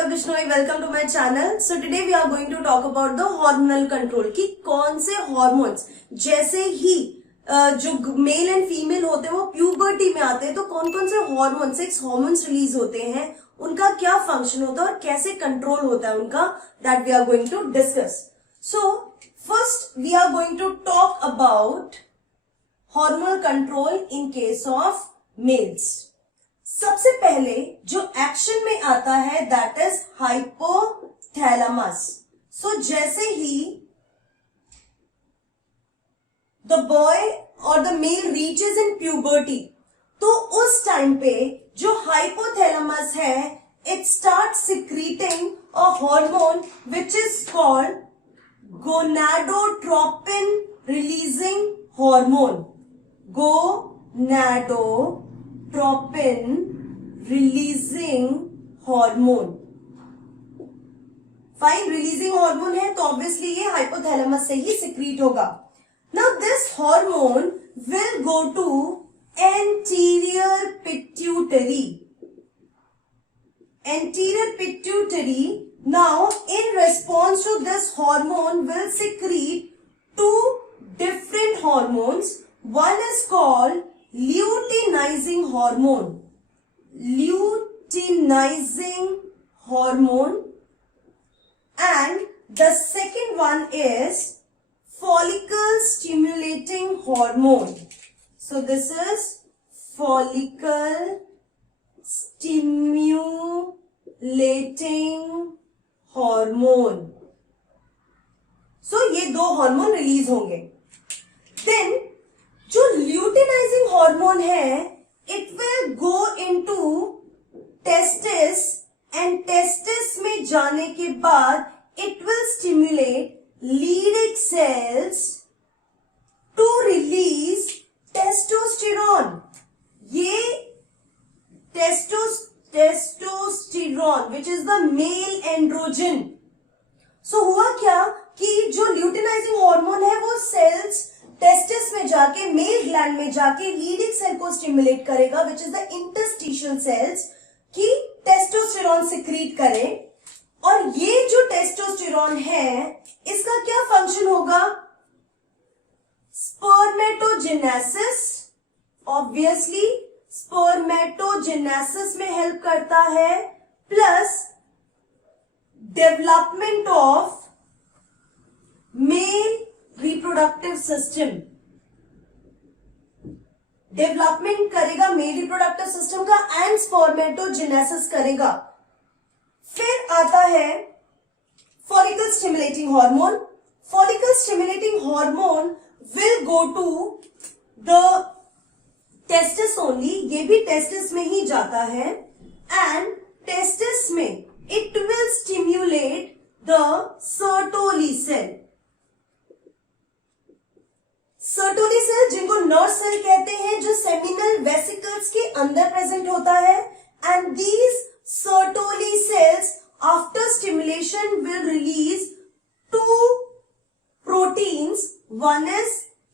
Shweta Bishnoi. Welcome to my channel. So today we are going to talk about the hormonal control कि कौन से hormones जैसे ही जो male and female होते हैं वो प्यूबर्टी में आते हैं तो कौन कौन से हार्मोन सेक्स हार्मोन्स रिलीज होते हैं, उनका क्या फंक्शन होता है और कैसे कंट्रोल होता है उनका, that we are going to discuss. So first we are going to talk about hormonal control in case of males. सबसे पहले जो एक्शन में आता है दैट इज हाइपोथैलेमस. सो जैसे ही द बॉय और the male reaches in puberty तो उस टाइम पे जो हाइपोथैलेमस है it start secreting a hormone which is called gonadotropin releasing hormone. Gonadotropin releasing hormone. Fine, releasing hormone है तो ऑब्वियसली ये हाइपोथैलेमस से ही सिक्रीट होगा. Now this hormone will go to anterior pituitary. Anterior pituitary now in response to this hormone will secrete two different hormones. One is called luteinizing hormone. Luteinizing hormone. And the second one is follicle stimulating hormone. So this is follicle stimulating hormone. So ये दो hormone release होंगे. Then जो luteinizing hormone है it will go into testis and testis में जाने के बाद it will stimulate Leydig cells to release testosterone. ये testosterone which is the male androgen. So हुआ क्या कि जो ल्यूटिनाइजिंग हार्मोन है वो सेल्स टेस्टिस में जाके मेल ग्लैंड में जाके लीडिंग सेल को स्टिमुलेट करेगा which is the interstitial cells की टेस्टोस्टेरोन सिक्रीट करें. और ये जो टेस्टोस्टेरोन है इसका क्या फंक्शन होगा? स्पर्मेटोजेनेसिस. ऑब्वियसली स्पर्मेटोजेनेसिस में हेल्प करता है plus development of male reproductive system. Development करेगा मेल रिप्रोडक्टिव सिस्टम का एंड स्पर्मेटोजेनेसिस करेगा. फिर आता है follicle stimulating hormone. Follicle stimulating hormone will go to the testis only. ये भी testis में ही जाता है and testis में it will stimulate the Sertoli cell. Sertoli cell जिनको नर्व सेल कहते हैं जो सेमिनल वेसिकल्स के अंदर प्रेजेंट होता है and these Sertoli cells after stimulation will release two proteins. One is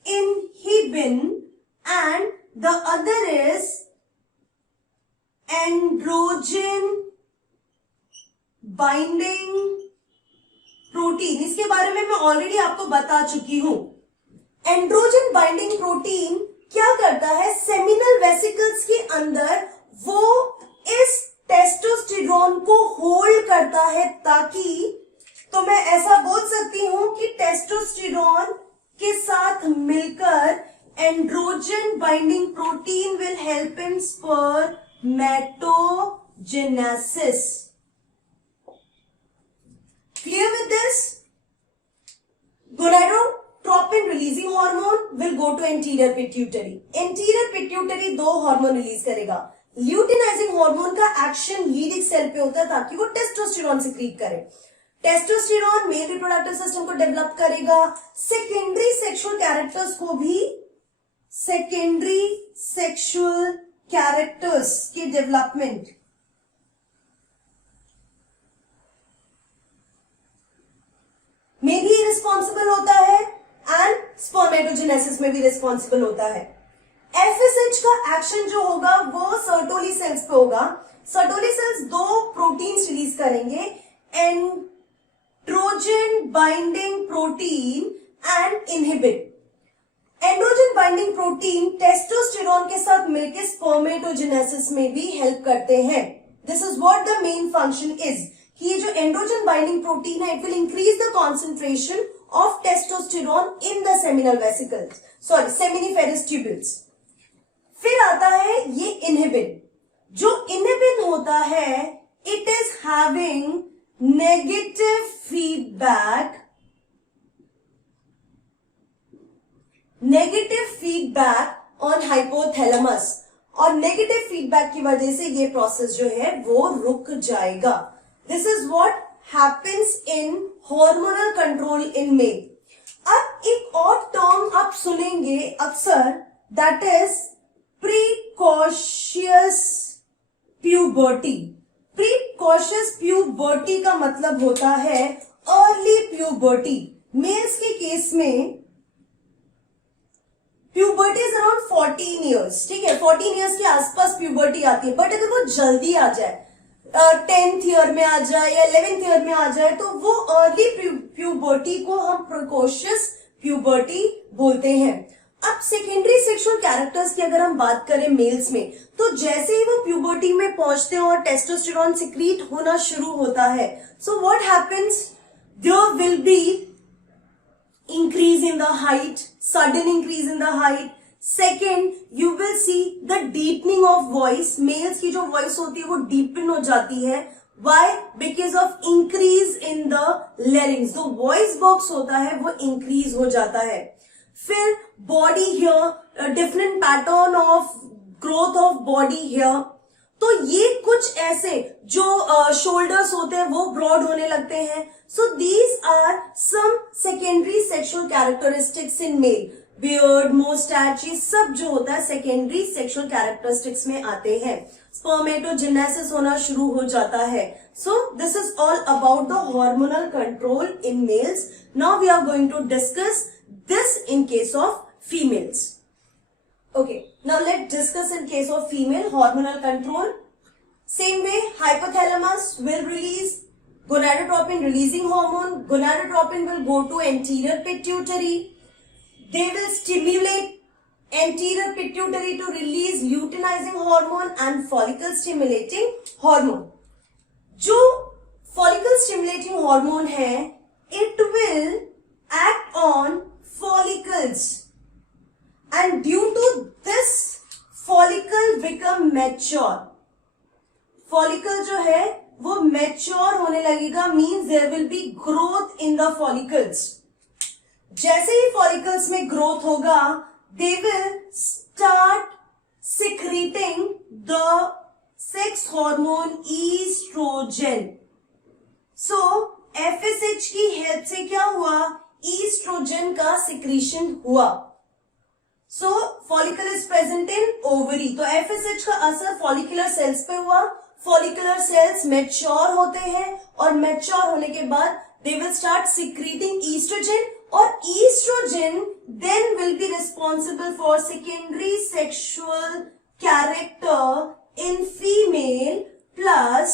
inhibin and the other is androgen binding protein. इसके बारे में मैं ऑलरेडी आपको बता चुकी हूं. एंड्रोजन बाइंडिंग प्रोटीन क्या करता है? सेमिनल वेसिकल्स के अंदर वो इस टेस्टोस्टेरोन को होल्ड करता है ताकि, तो मैं ऐसा बोल सकती हूं कि टेस्टोस्टेरोन के साथ मिलकर androgen binding protein will help in spermatogenesis. Clear with this? Gonadotropin releasing hormone will go to anterior pituitary. Anterior pituitary दो हार्मोन रिलीज करेगा. ल्यूटिनाइजिंग हार्मोन का एक्शन लीडिंग सेल पे होता है ताकि वो टेस्टोस्टेरोन सिक्रीट करे. टेस्टोस्टेरोन मेल रिप्रोडक्टिव सिस्टम को डेवलप करेगा. सेकेंडरी सेक्सुअल कैरेक्टर्स को भी, सेकेंडरी सेक्सुअल कैरेक्टर्स के डेवलपमेंट में भी रिस्पॉन्सिबल होता है एंड स्पर्मेटोजेनेसिस में भी रिस्पॉन्सिबल होता है. FSH का एक्शन जो होगा वो सर्टोली सेल्स पे होगा. सर्टोली सेल्स दो प्रोटीन्स रिलीज करेंगे, androgen binding protein and inhibin. Androgen binding protein testosterone के साथ मिलकर स्पर्मेटोजेनेसिस में भी हेल्प करते हैं। This is what the main function is कि ये जो एंड्रोजन बाइंडिंग प्रोटीन है, it will increase the concentration of testosterone in the seminal vesicles, sorry seminiferous tubules. फिर आता है ये इनहिबिन। जो इनहिबिन होता है, it is having negative feedback on hypothalamus, और नेगेटिव फीडबैक की वजह से ये प्रोसेस जो है वो रुक जाएगा। This is what happens in hormonal control in male. अब एक और टर्म आप सुनेंगे अक्सर, that is precocious puberty. Precocious puberty का मतलब होता है अर्ली प्यूबर्टी। मेल्स के केस में प्यूबर्टी इज अराउंड 14 ईयर्स, ठीक है, 14 ईयर्स के आसपास प्यूबर्टी आती है। बट अगर वो जल्दी आ जाए, 10th ईयर में आ जाए या 11th ईयर में आ जाए, तो वो अर्ली प्यूबर्टी को हम प्रिकॉशियस प्यूबर्टी बोलते हैं। अब सेकेंडरी सेक्सुअल कैरेक्टर्स की अगर हम बात करें मेल्स में, तो जैसे ही वो प्यूबर्टी में पहुंचते हैं और टेस्टोस्टेरोन सिक्रीट होना शुरू होता है, so what happens, there will be increase in the height, sudden increase in the height. Second, you will see the deepening of voice. Males की जो voice होती है वो deepen हो जाती है. Why? Because of increase in the larynx. जो voice box होता है वो increase हो जाता है. फिर body here, different pattern of growth of body here. तो ये कुछ ऐसे जो शोल्डर्स होते हैं वो ब्रॉड होने लगते हैं. So these are some secondary sexual characteristics in male. Beard, moustache, ये सब जो होता है सेकेंडरी सेक्सुअल कैरेक्टरिस्टिक्स में आते हैं. स्पर्मेटोजेनेसिस होना शुरू हो जाता है. So this is all about the hormonal control in males. Now we are going to discuss this in case of females. Okay, now let's discuss in case of female hormonal control. Same way, hypothalamus will release gonadotropin releasing hormone. Gonadotropin will go to anterior pituitary. They will stimulate anterior pituitary to release luteinizing hormone and follicle stimulating hormone. जो follicle stimulating hormone है, it will act on follicles. And due to this, follicle become mature. Follicle जो है वो mature होने लगेगा, means there will be growth in the follicles. जैसे ही follicles में growth होगा, they will start secreting the sex hormone estrogen. So FSH की help से क्या हुआ, estrogen का secretion हुआ. So follicle is present in ovary. तो एफएसएच का असर फॉलिकुलर सेल्स पे हुआ. फॉलिकुलर सेल्स मैच्योर होते हैं और मैच्योर होने के बाद they will start secreting oestrogen, और oestrogen then will be responsible for secondary sexual character in female. Plus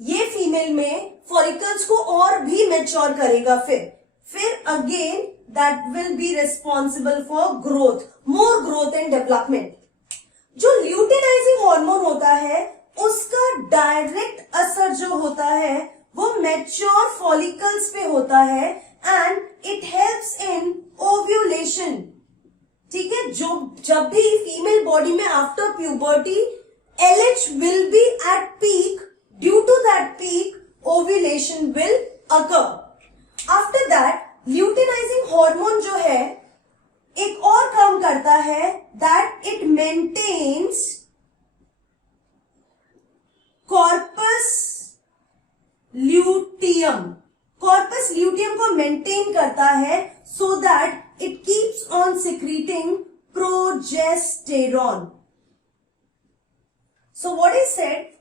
ये फीमेल में फॉलिकल्स को और भी मैच्योर करेगा. फिर again that will be responsible for growth, more growth and development. जो luteinizing hormone होता है उसका डायरेक्ट असर जो होता है वो मैच्योर फॉलिकल्स पे होता है, and it helps in ovulation. ठीक है, जो जब भी फीमेल बॉडी में after puberty LH will be at peak, due to that peak ovulation will occur. After that luteinizing hormone जो है एक और काम करता है, that it maintains corpus luteum. Corpus luteum को मेंटेन करता है so that it keeps on secreting progesterone. So what is said,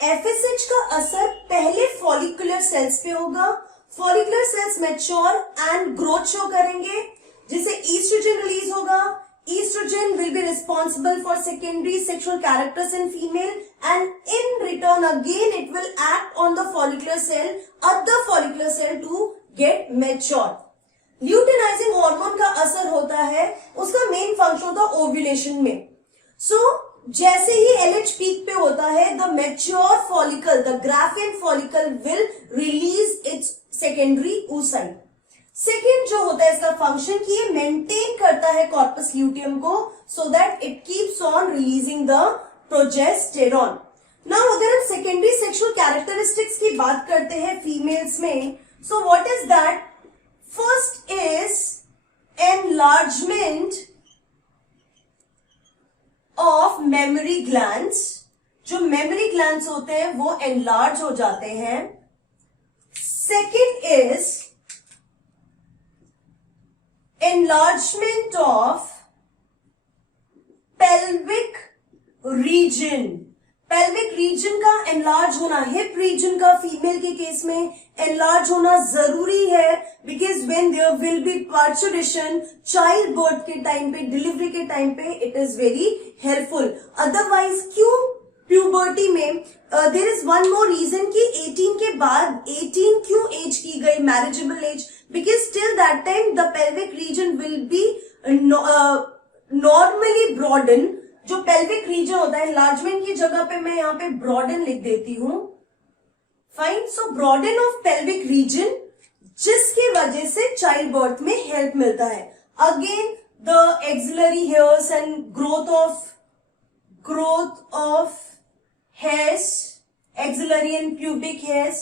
FSH का असर पहले फॉलिकुलर सेल्स पे होगा. Follicular cells mature and growth show करेंगे, जिससे ईस्ट्रोजन रिलीज होगा. estrogen will be responsible for secondary sexual characters in female, and in return again it will act on the follicular cell, other follicular cell to get mature. Luteinising hormone का असर होता है, उसका main function होता है ovulation में. सो जैसे ही LH peak पे होता है, the mature follicle, the Graafian follicle will release it's secondary oocyte. Second जो होता है इसका फंक्शन कि ये मेंटेन करता है कॉर्पस ल्यूटियम को, सो that it keeps on releasing the progesterone. Now अगर हम सेकेंडरी सेक्सुअल कैरेक्टरिस्टिक्स की बात करते हैं फीमेल्स में, सो what is that? First is enlargement of mammary glands. जो मेमोरी ग्लैंड्स होते हैं वो एनलार्ज हो जाते हैं. Second is enlargement of pelvic region. pelvic region का enlarge होना, hip region का फीमेल के केस में enlarge होना जरूरी है, because when there will be parturition, child birth के टाइम पे, डिलीवरी के टाइम पे it is very helpful. otherwise क्यों प्यूबर्टी में there is one more reason कि 18 के बाद 18 क्यों एज की गई marriageable age? Because till that time the pelvic region will be normally broaden. जो पेल्विक रीजन होता है, एनलार्जमेंट की जगह पे मैं यहाँ पे ब्रॉडन लिख देती हूं. Fine. So broaden of pelvic region, जिसकी वजह से चाइल्ड बर्थ में हेल्प मिलता है. Again the axillary hairs and growth of hairs, axillary and pubic hairs.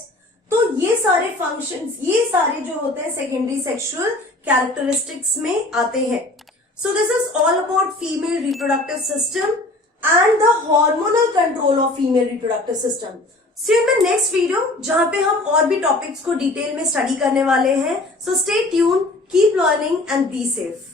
तो ये सारे फंक्शंस, ये सारे जो होते हैं सेकेंडरी सेक्सुअल कैरेक्टरिस्टिक्स में आते हैं. So this is all about female reproductive system and the hormonal control of female reproductive system. See you in the next video, जहां पे हम और भी टॉपिक्स को डिटेल में स्टडी करने वाले हैं. So stay tune, keep learning and be safe.